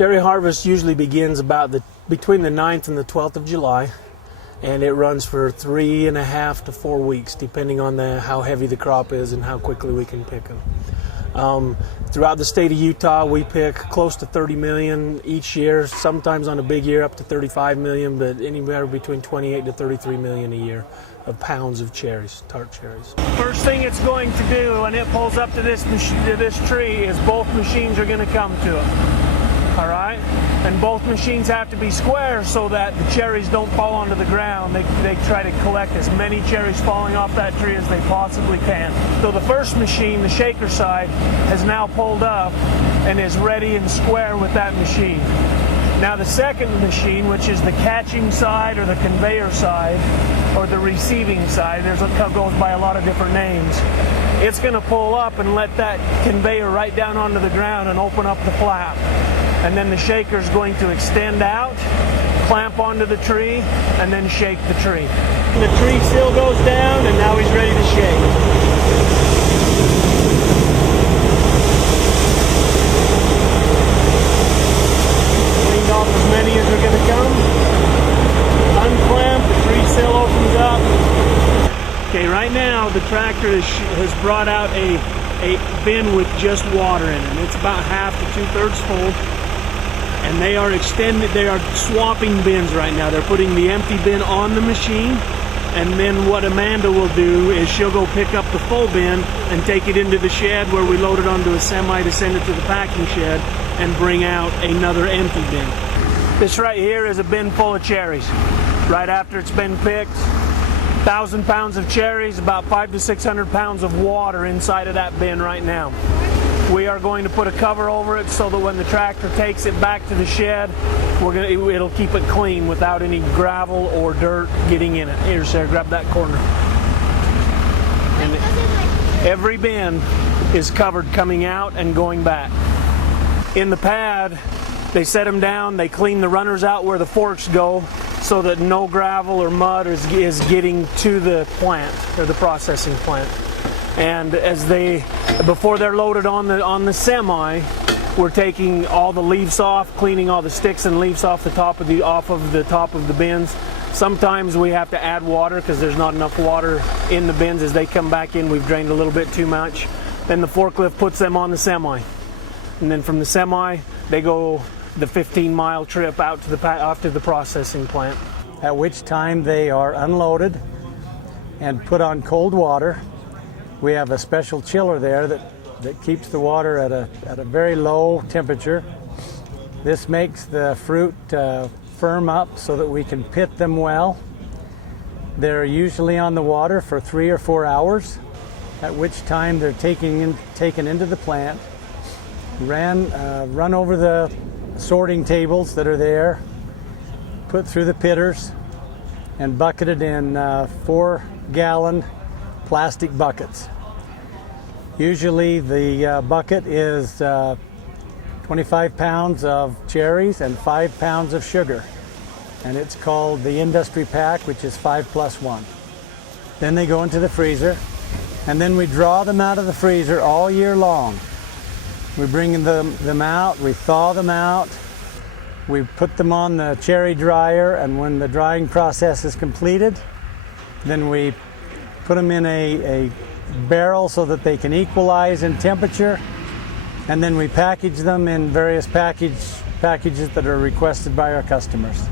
Cherry harvest usually begins between the 9th and the 12th of July, and it runs for 3.5 to 4 weeks, depending on how heavy the crop is and how quickly we can pick them. Throughout the state of Utah, we pick close to 30 million each year, sometimes on a big year up to 35 million, but anywhere between 28 to 33 million a year of pounds of cherries, tart cherries. First thing it's going to do when it pulls up to this tree is both machines are going to come to it. All right, and both machines have to be square so that the cherries don't fall onto the ground. They try to collect as many cherries falling off that tree as they possibly can. So the first machine, the shaker side, has now pulled up and is ready and square with that machine. Now the second machine, which is the catching side or the conveyor side or the receiving side, goes by a lot of different names. It's going to pull up and let that conveyor right down onto the ground and open up the flap. And then the shaker is going to extend out, clamp onto the tree, and then shake the tree. The tree still goes down, and now he's ready to shake. Cleaned off as many as are going to come. Unclamp, the tree still opens up. Okay, right now the tractor has brought out a bin with just water in it. It's about half to 2/3 full. And they are swapping bins right now. They're putting the empty bin on the machine, and then what Amanda will do is she'll go pick up the full bin and take it into the shed where we load it onto a semi to send it to the packing shed and bring out another empty bin. This right here is a bin full of cherries. Right after it's been picked, 1,000 pounds of cherries, about 500 to 600 pounds of water inside of that bin right now. We are going to put a cover over it so that when the tractor takes it back to the shed, it'll keep it clean without any gravel or dirt getting in it. Here, Sarah, grab that corner. And every bin is covered coming out and going back. In the pad, they set them down, they clean the runners out where the forks go so that no gravel or mud is getting to the plant or the processing plant. And before they're loaded on the semi, we're taking all the leaves off, cleaning all the sticks and leaves off the top of the bins. Sometimes we have to add water because there's not enough water in the bins. As they come back in, we've drained a little bit too much. Then the forklift puts them on the semi, and then from the semi they go the 15-mile trip out to the processing plant. At which time they are unloaded and put on cold water. We have a special chiller there that keeps the water at a very low temperature. This makes the fruit firm up so that we can pit them well. They're usually on the water for 3 or 4 hours, at which time they're taken into the plant, run over the sorting tables that are there, put through the pitters, and bucketed in 4-gallon plastic buckets. Usually the bucket is 25 pounds of cherries and 5 pounds of sugar, and it's called the industry pack, which is 5+1. Then they go into the freezer, and then we draw them out of the freezer all year long. We bring them out, we thaw them out, we put them on the cherry dryer, and when the drying process is completed, then we put them in a barrel so that they can equalize in temperature, and then we package them in various packages that are requested by our customers.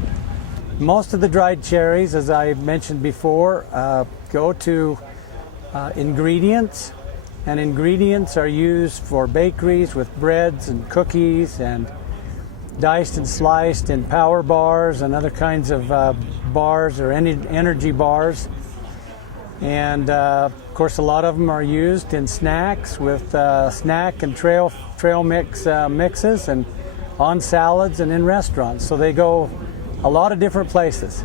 Most of the dried cherries, as I mentioned before, go to ingredients, and ingredients are used for bakeries with breads and cookies, and diced and sliced in power bars and other kinds of bars or energy bars. And of course, a lot of them are used in snacks with snack and trail mix mixes, and on salads and in restaurants. So they go a lot of different places.